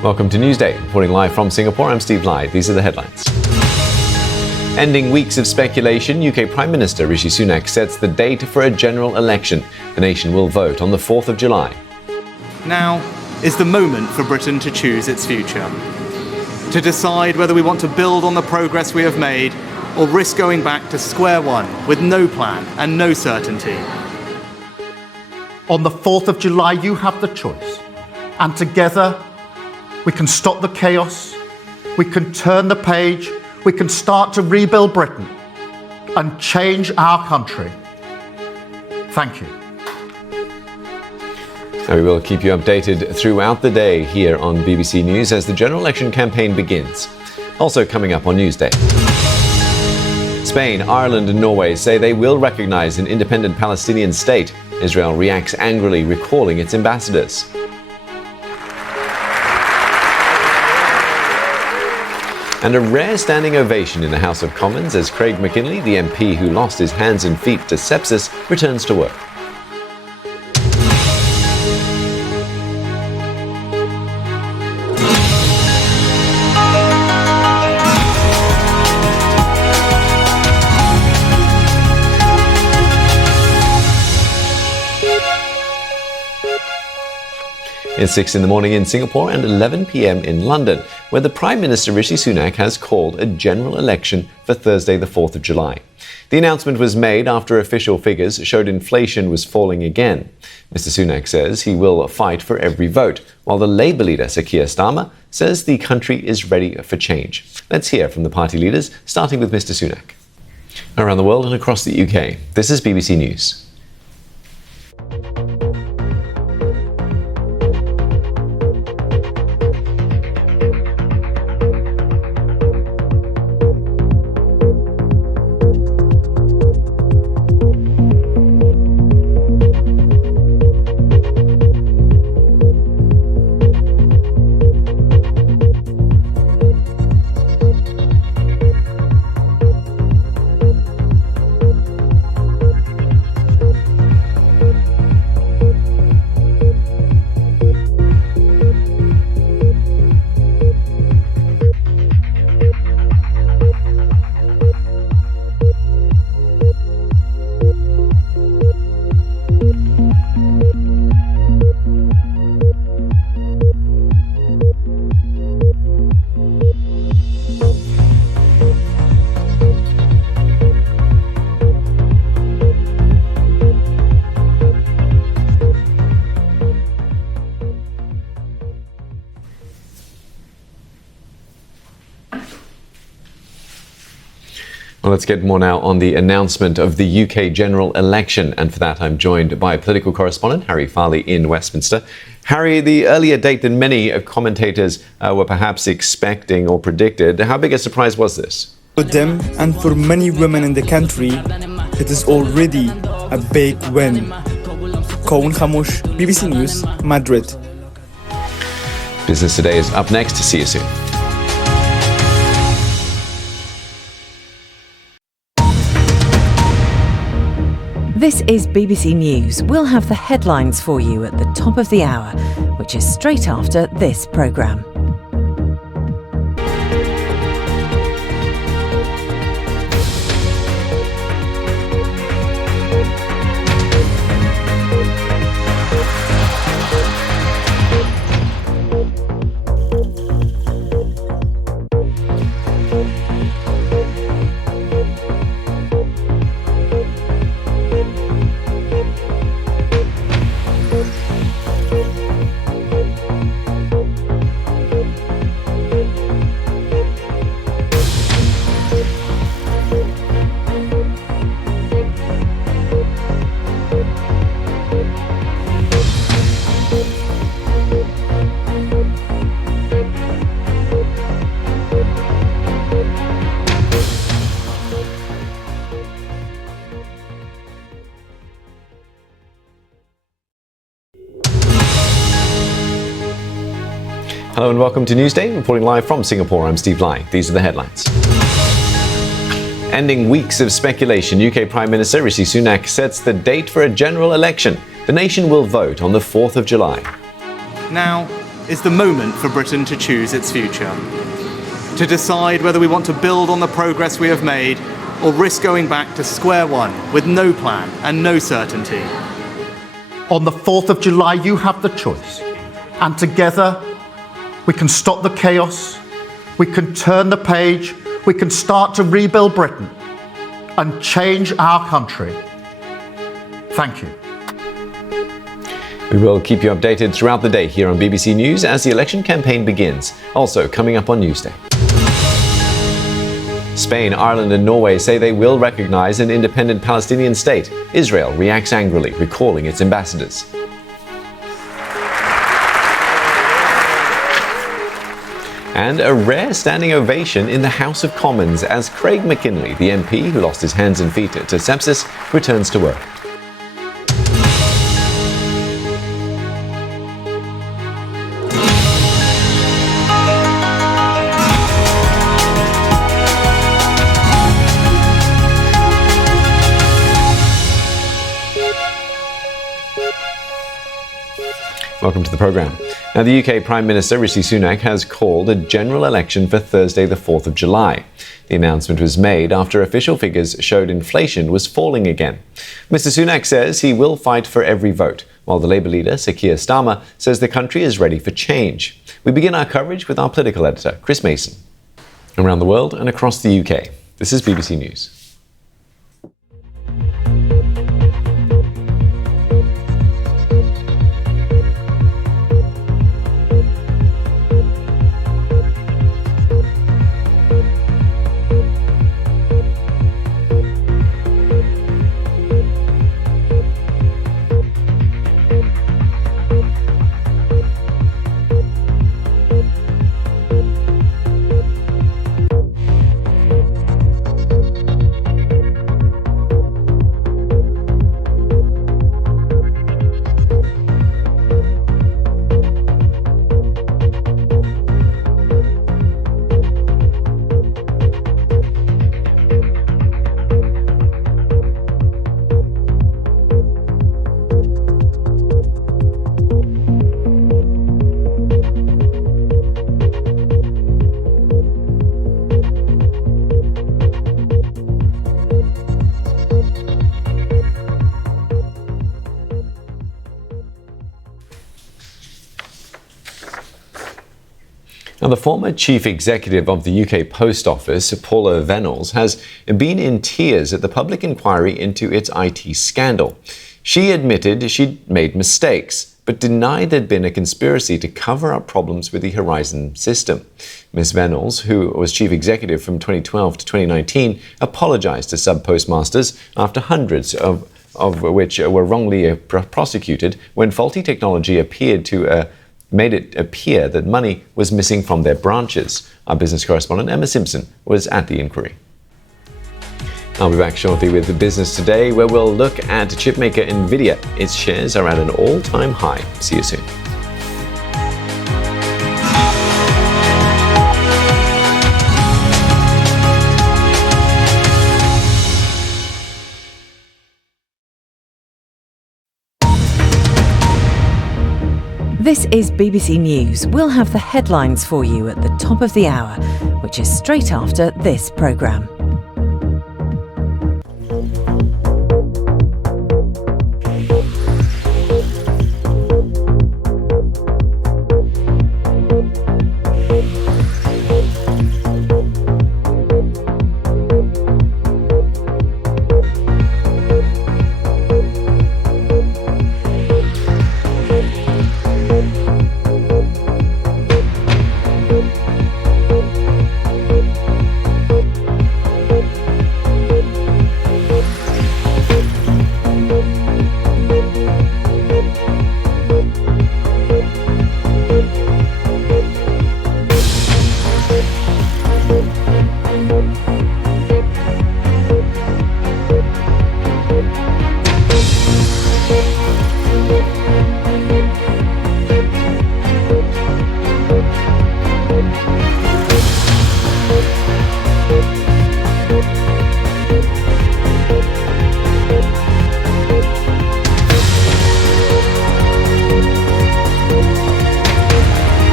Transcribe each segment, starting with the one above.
Welcome to Newsday. Reporting live from Singapore, I'm Steve Lai. These are the headlines. Ending weeks of speculation, UK Prime Minister Rishi Sunak sets the date for a general election. The nation will vote on the 4th of July. Now is the moment for Britain to choose its future. To decide whether we want to build on the progress we have made or risk going back to square one with no plan and no certainty. On the 4th of July, you have the choice. And together, we can stop the chaos, we can turn the page, we can start to rebuild Britain and change our country. Thank you. We will keep you updated throughout the day here on BBC News as the general election campaign begins. Also coming up on Newsday. Spain, Ireland and Norway say they will recognise an independent Palestinian state. Israel reacts angrily, recalling its ambassadors. And a rare standing ovation in the House of Commons as Craig McKinley, the MP who lost his hands and feet to sepsis, returns to work. It's 6 in the morning in Singapore and 11 p.m. in London, where the Prime Minister Rishi Sunak has called a general election for Thursday, the 4th of July. The announcement was made after official figures showed inflation was falling again. Mr. Sunak says he will fight for every vote, while the Labour leader, Sir Keir Starmer, says the country is ready for change. Let's hear from the party leaders, starting with Mr. Sunak. Around the world and across the UK, this is BBC News. Well, let's get more now on the announcement of the UK general election. And for that, I'm joined by political correspondent Harry Farley in Westminster. Harry, the earlier date than many commentators were perhaps expecting or predicted. How big a surprise was this? For them and for many women in the country, it is already a big win. Koun Khamush, BBC News, Madrid. Business Today is up next. See you soon. This is BBC News. We'll have the headlines for you at the top of the hour, which is straight after this programme. Hello and welcome to Newsday. Reporting live from Singapore, I'm Steve Lai. These are the headlines. Ending weeks of speculation, UK Prime Minister Rishi Sunak sets the date for a general election. The nation will vote on the 4th of July. Now is the moment for Britain to choose its future. To decide whether we want to build on the progress we have made or risk going back to square one with no plan and no certainty. On the 4th of July, you have the choice. And together, we can stop the chaos, we can turn the page, we can start to rebuild Britain and change our country. Thank you. We will keep you updated throughout the day here on BBC News as the election campaign begins. Also coming up on Newsday. Spain, Ireland and Norway say they will recognise an independent Palestinian state. Israel reacts angrily, recalling its ambassadors. And a rare standing ovation in the House of Commons as Craig McKinley, the MP who lost his hands and feet to sepsis, returns to work. Welcome to the programme. Now, the UK Prime Minister Rishi Sunak has called a general election for Thursday, the 4th of July. The announcement was made after official figures showed inflation was falling again. Mr Sunak says he will fight for every vote, while the Labour leader, Sir Keir Starmer, says the country is ready for change. We begin our coverage with our political editor, Chris Mason. Around the world and across the UK, this is BBC News. Now, the former chief executive of the UK Post Office, Paula Venables, has been in tears at the public inquiry into its IT scandal. She admitted she'd made mistakes, but denied there'd been a conspiracy to cover up problems with the Horizon system. Ms. Venables, who was chief executive from 2012 to 2019, apologised to sub-postmasters after hundreds of which were wrongly prosecuted when faulty technology made it appear that money was missing from their branches. Our business correspondent Emma Simpson was at the inquiry. I'll be back shortly with the Business Today, where we'll look at chipmaker Nvidia. Its shares are at an all-time high. See you soon. This is BBC News. We'll have the headlines for you at the top of the hour, which is straight after this programme.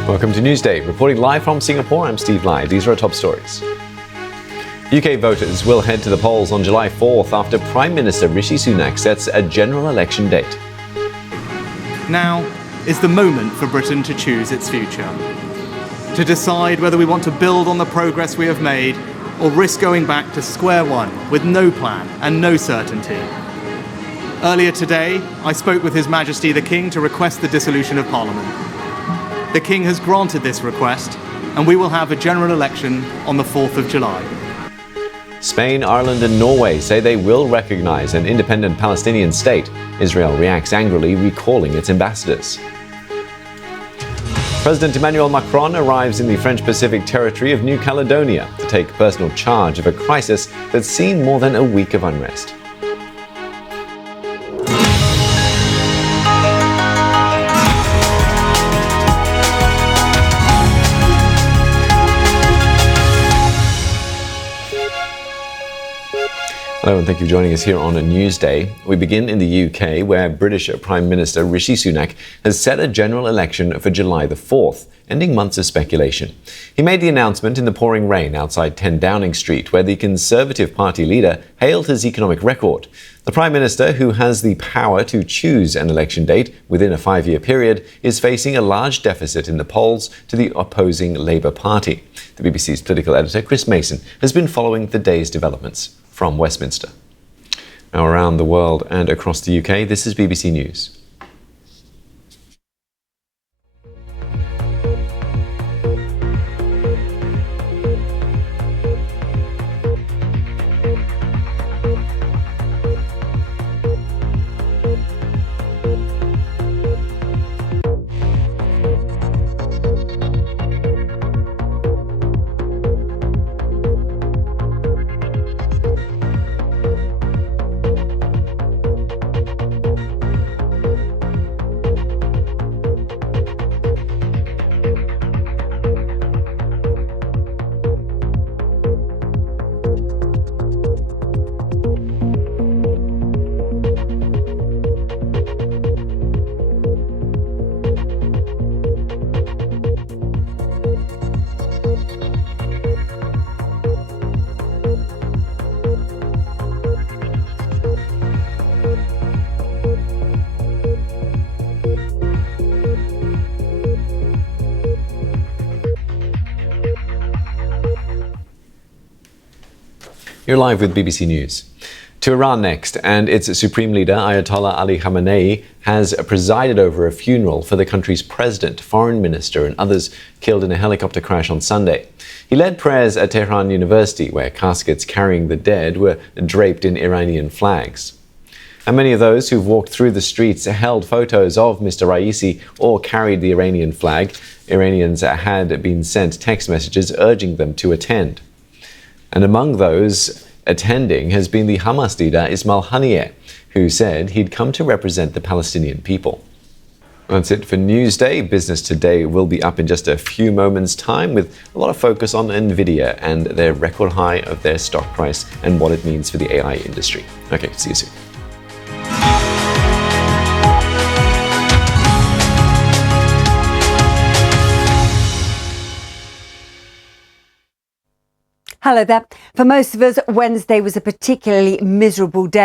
Welcome to Newsday. Reporting live from Singapore, I'm Steve Lai. These are our top stories. UK voters will head to the polls on July 4th after Prime Minister Rishi Sunak sets a general election date. Now is the moment for Britain to choose its future. To decide whether we want to build on the progress we have made or risk going back to square one with no plan and no certainty. Earlier today, I spoke with His Majesty the King to request the dissolution of Parliament. The King has granted this request, and we will have a general election on the 4th of July. Spain, Ireland and Norway say they will recognise an independent Palestinian state. Israel reacts angrily, recalling its ambassadors. President Emmanuel Macron arrives in the French Pacific territory of New Caledonia to take personal charge of a crisis that's seen more than a week of unrest. Hello and thank you for joining us here on a Newsday. We begin in the UK, where British Prime Minister Rishi Sunak has set a general election for July the 4th, ending months of speculation. He made the announcement in the pouring rain outside 10 Downing Street, where the Conservative Party leader hailed his economic record. The Prime Minister, who has the power to choose an election date within a 5-year period, is facing a large deficit in the polls to the opposing Labour Party. The BBC's political editor, Chris Mason, has been following the day's developments from Westminster. Now, around the world and across the UK, this is BBC News. You're live with BBC News. To Iran next, and its supreme leader, Ayatollah Ali Khamenei, has presided over a funeral for the country's president, foreign minister and others killed in a helicopter crash on Sunday. He led prayers at Tehran University, where caskets carrying the dead were draped in Iranian flags. And many of those who've walked through the streets held photos of Mr. Raisi or carried the Iranian flag. Iranians had been sent text messages urging them to attend. And among those attending has been the Hamas leader Ismail Haniyeh, who said he'd come to represent the Palestinian people. That's it for Newsday. Business Today will be up in just a few moments' time with a lot of focus on Nvidia and their record high of their stock price and what it means for the AI industry. Okay, see you soon. Hello there. For most of us, Wednesday was a particularly miserable day.